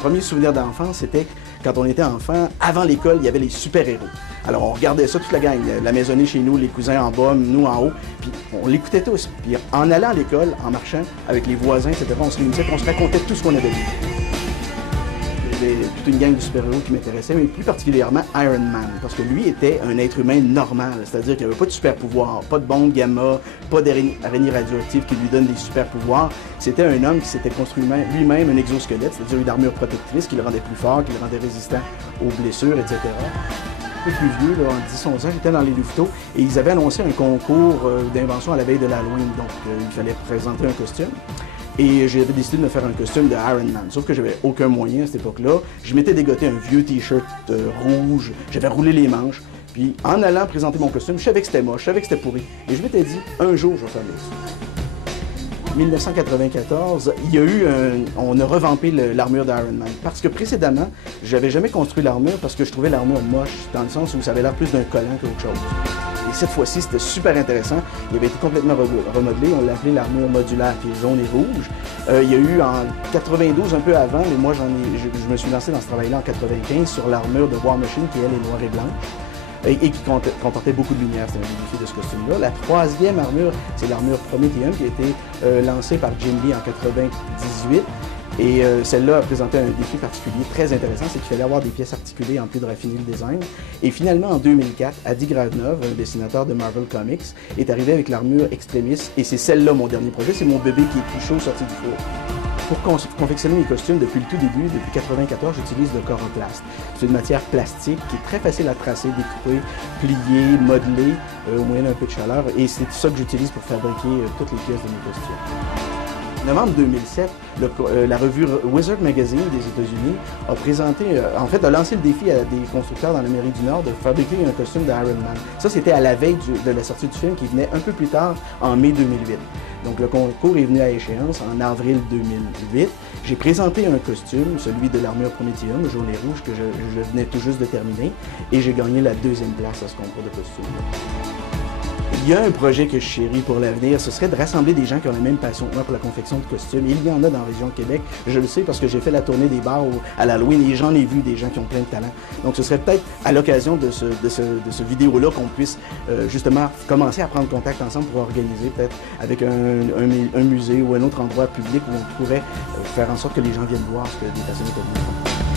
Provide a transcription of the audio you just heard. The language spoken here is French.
premier souvenir d'enfance, c'était quand on était enfant, avant l'école, il y avait les super-héros. Alors, on regardait ça, toute la gang, la maisonnée chez nous, les cousins en bas, nous en haut, puis on l'écoutait tous. Puis en allant à l'école, en marchant, avec les voisins, etc., on se réunissait, puis on se racontait tout ce qu'on avait vu. Il y avait toute une gang de super-héros qui m'intéressait, mais plus particulièrement Iron Man, parce que lui était un être humain normal, c'est-à-dire qu'il n'y avait pas de super-pouvoir, pas de bombe gamma, pas d'araignée radioactive qui lui donne des super-pouvoirs. C'était un homme qui s'était construit lui-même un exosquelette, c'est-à-dire une armure protectrice qui le rendait plus fort, qui le rendait résistant aux blessures, etc. Un peu plus vieux, là, en 10-11 ans, j'étais dans les Louveteaux et ils avaient annoncé un concours d'invention à la veille de l'Halloween, donc il fallait présenter un costume. Et j'avais décidé de me faire un costume de Iron Man, sauf que j'avais aucun moyen à cette époque-là. Je m'étais dégoté un vieux t-shirt rouge, j'avais roulé les manches, puis en allant présenter mon costume, je savais que c'était moche, je savais que c'était pourri. Et je m'étais dit, un jour, je vais faire ça. 1994, il y a eu on a revampé l'armure d'Iron Man. Parce que précédemment, j'avais jamais construit l'armure parce que je trouvais l'armure moche, dans le sens où ça avait l'air plus d'un collant qu'autre chose. Et cette fois-ci, c'était super intéressant. Il avait été complètement remodelé. On l'appelait l'armure modulaire, qui est jaune et rouge. Il y a eu en 92, un peu avant, mais moi, je me suis lancé dans ce travail-là en 95 sur l'armure de War Machine, qui, elle, est noire et blanche. Et qui comportait beaucoup de lumière. C'était un défi de ce costume-là. La troisième armure, c'est l'armure Prometheum qui a été lancée par Jim Lee en 98. Et celle-là a présenté un défi particulier très intéressant, c'est qu'il fallait avoir des pièces articulées en plus de raffiner le design. Et finalement, en 2004, Adi Gradnov, un dessinateur de Marvel Comics, est arrivé avec l'armure Extremis. Et c'est celle-là mon dernier projet, c'est mon bébé qui est plus chaud sorti du four. Pour confectionner mes costumes, depuis le tout début, depuis 1994, j'utilise le Coroplast. C'est une matière plastique qui est très facile à tracer, découper, plier, modeler, au moyen d'un peu de chaleur. Et c'est ça que j'utilise pour fabriquer toutes les pièces de mes costumes. En novembre 2007, la revue Wizard Magazine des États-Unis a présenté, a lancé le défi à des constructeurs dans l'Amérique du Nord de fabriquer un costume d'Iron Man. Ça, c'était à la veille de la sortie du film qui venait un peu plus tard, en mai 2008. Donc le concours est venu à échéance en avril 2008. J'ai présenté un costume, celui de l'armure Prometheum, jaune et rouge, que je venais tout juste de terminer, et j'ai gagné la deuxième place à ce concours de costumes. Il y a un projet que je chéris pour l'avenir, ce serait de rassembler des gens qui ont la même passion que moi pour la confection de costumes. Il y en a dans la région de Québec, je le sais parce que j'ai fait la tournée des bars à l'Halloween et j'en ai vu des gens qui ont plein de talent. Donc ce serait peut-être à l'occasion de ce vidéo-là qu'on puisse justement commencer à prendre contact ensemble pour organiser peut-être avec un musée ou un autre endroit public où on pourrait faire en sorte que les gens viennent voir ce que des passionnés peuvent faire.